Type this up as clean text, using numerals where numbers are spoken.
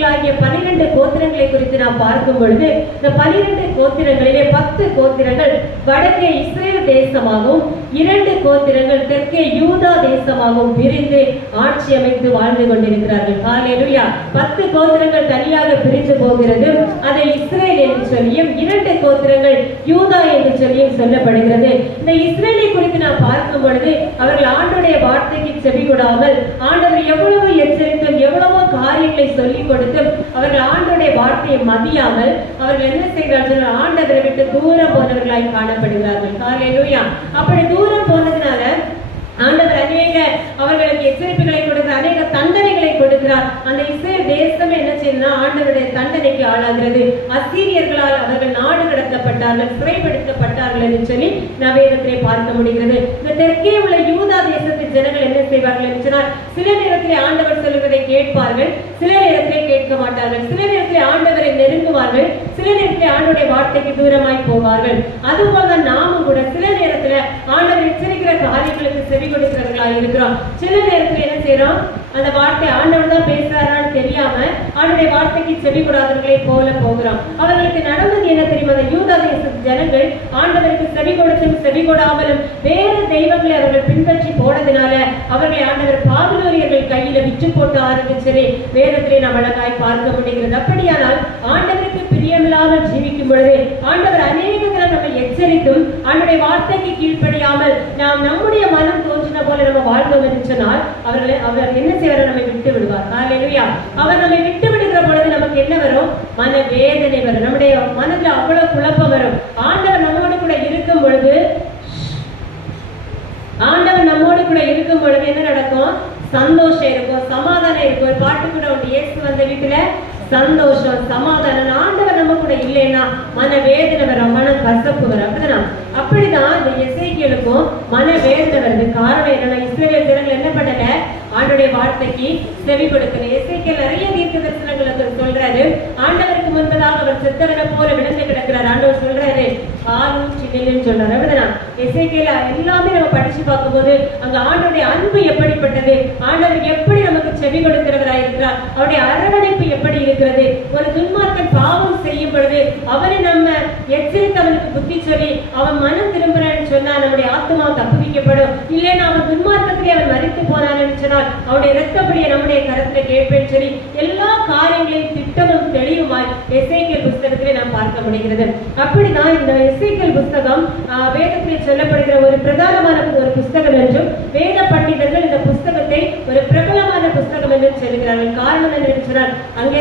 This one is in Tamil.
12 கோத்திரங்களை குறித்து நாம் பார்க்கும் பொழுது இந்த 12 கோத்திரங்களிலே 10 கோத்திரங்கள் வடக்கே இஸ்ரேல் தேசமாகவும் 2 கோத்திரங்கள் தெற்கே யூதா தேசமாகவும் பிரிந்து ஆட்சி அமைத்து வாழ்ந்து கொண்டிருக்கிறார்கள். ஹல்லேலூயா. 10 கோத்திரங்கள் தனியாக பிரிந்து போகிறது. அதை இஸ்ரேல் என்று சொல்லியும் 2 கோத்திரங்கள் யூதா என்று சொல்லியும் சொல்லப்படுகிறது. இந்த இஸ்ரேலை குறித்து நாம் பார்க்கும் பொழுது அவர்கள் ஆண்டவருடைய வார்த்தைக்கு செவி கொடாமல் ஆண்டவர் எவ்வளவு எச்சரித்தும் எவ்வளவோ காரியங்களை சொல்லிக் கொடுத்தும் அவர்கள் ஆண்டவருடைய வார்த்தையை மதியாமல் அவர்கள் என்ன செய்கிறார்கள்? ஆண்டவரை விட்டு தூரம் போனவர்களாய் காணப்படுகிறார்கள். ஹல்லேலூயா. அப்படி தூரம் போனதுனால ஆண்டவர் அநேக அவர்களுக்கு எச்சரிப்புகளை கொடுக்கிறார், அநேக தண்டனைகளை கொடுக்கிறார். அந்த இஸ்ரேல் தேசமே என்ன செய்யணும்னா ஆண்டவருடைய தண்டனைக்கு ஆளாகிறது. அசீரியர்களால் அவர்கள் நாடு கடத்தப்பட்டார்கள், சிறைப்படுத்தப்பட்டார்கள் என்று சொல்லி வேதத்திலே பார்க்க முடிகிறது. இந்த தெற்கே உள்ள யூதா தேசத்து ஜனங்கள் என்ன செய்வார்கள் என்று சொன்னால், சில நேரத்திலே ஆண்டவர் சொல்வதை கேட்பார்கள், சில நேரத்திலே கேட்க மாட்டார்கள். சில நேரத்திலே ஆண்டவரை நெருங்குவார்கள், சில நேரத்திலே ஆண்டவருடைய வார்த்தைக்கு தூரமாய் போவார்கள். அதுபோல நாமும் கூட சில நேரத்துல ஆண்டவர் எச்சரிக்கிற காரியங்களுக்கு செவி கொடுக்கிறவர்களாக இருக்கிறோம். சில நேரத்தில் என்ன செய்யறோம்? அந்த வார்த்தை ஆண்டவர் தான் பேசுறாரான்னு தெரியாம அவருடைய வார்த்தைக்கு செவி கொடாதவர்களை போல போகிறோம். அவர்களுக்கு நடந்தது என்ன தெரியுமா? அந்த யூதா தேச ஜனங்கள் ஆண்டவருக்கு செவி கொடுத்தும் செவி கொடாமலும் வேறு தெய்வங்களை அவர்கள் பின்பற்றி போனதுனால அவர்களை ஆண்டவர் பாபிலோனியர்கள் கையில விற்று போட்டு ஆரம்பிச்சதை வேதத்திலே நாம் அழகாய் பார்க்க முடிகிறது. அப்படியானால் ஆண்டவருக்கு பிரியமில்லாமல் ஜீவிக்கும் பொழுது ஆண்டவர் அநேக தினம் நம்மை எச்சரித்தும் ஆண்டவருடைய வார்த்தைக்கு கீழ்ப்படியாமல் நாம் நம்முடைய மனம் தோன்றின போல நம்ம வாழ்ந்தோம் என்று சொன்னால் அவர் என்ன செய்வார்? நம்மை விட்டு விடுவார். ஹல்லேலூயா. அவர் நம்மை விட்டு விடுகிற பொழுது நமக்கு என்ன வரும்? மன வேதனை வரும். நம்முடைய மனதில் அவ்வளவு குழப்பம் வரும். ஆண்டவர் நம்மோடு கூட இருக்கும் பொழுது என்ன நடக்கும்? சந்தோஷம் இருக்கும், சமாதானம் இருக்கும். ஒரு பாட்டு கூட உண்டு, இயேசு வந்த வீட்டுல சந்தோஷம் சமாதானம். ஆண்டவர் நம்ம கூட இல்லைன்னா மன வேதனை வரும், மன கசப்பு வரும். அப்படிதான் அப்படிதான் இந்த எசேக்கியேலுக்கும் மன வேதனை வருது. காரணம் என்னன்னா, இஸ்ரவேல் ஜனங்கள் என்ன பண்ணல? ஆண்டவருடைய வார்த்தைக்கு செவி கொடுக்கல. எசேக்கியேல் நிறைய தீர்க்க தரிசனங்களுக்கு சொல்றாரு, ஆண்டவருக்கு முன்பதாக அவர் செத்தவனை போல விழுந்து கிடக்கிறார். ஆண்டவர் சொல்றாரு காலூற்றி நில்லுன்னு சொல்றாரு. அப்படிதான் எசேக்கியேல் எல்லாமே நம்ம படிச்சு பார்க்கும்போது அங்க ஆண்டவருடைய அன்பு எப்படிப்பட்டது, ஆண்டவர் எப்படி நமக்கு செவி கொடுக்கிறவராய் இருக்கிறார், அவருடைய அரவணைப்பு எப்படி இருக்கிறது. ஒரு துன்மார்க்கன் பாவம் செய்யும் பொழுது அவரை நம்ம எச்சரித்து அவனுக்கு புத்தி சொல்லி அவன் மனம் திரும்புறான்னு சொன்னா நம்முடைய ஆத்மா தப்புவிக்கப்படும். இல்லைன்னா அவன் துன்மார்க்கத்திலே அவன் மரித்து போனான்னு சொன்னால் அவருடைய இரத்தப்படியை நம்முடைய கருத்துல கேட்பேன்னு சொல்லி எல்லா காரியங்களையும் திட்டமும் தெளிவுமாய் எசேக்கியேல் புஸ்தகத்திலே நாம் பார்க்க முடிகிறது. அப்படிதான் இந்த எசேக்கியேல் புஸ்தகம் வேதத்திலே சொல்லப்படுகிற ஒரு பிரதானமான ஒரு புஸ்தகம் என்றும் வேத பண்டிதர்கள் இந்த புஸ்தகத்தை ஒரு பிரபலமான புஸ்தகம் என்று சொல்கிறார்கள். காரணம் என்ன சொன்னால், அங்கே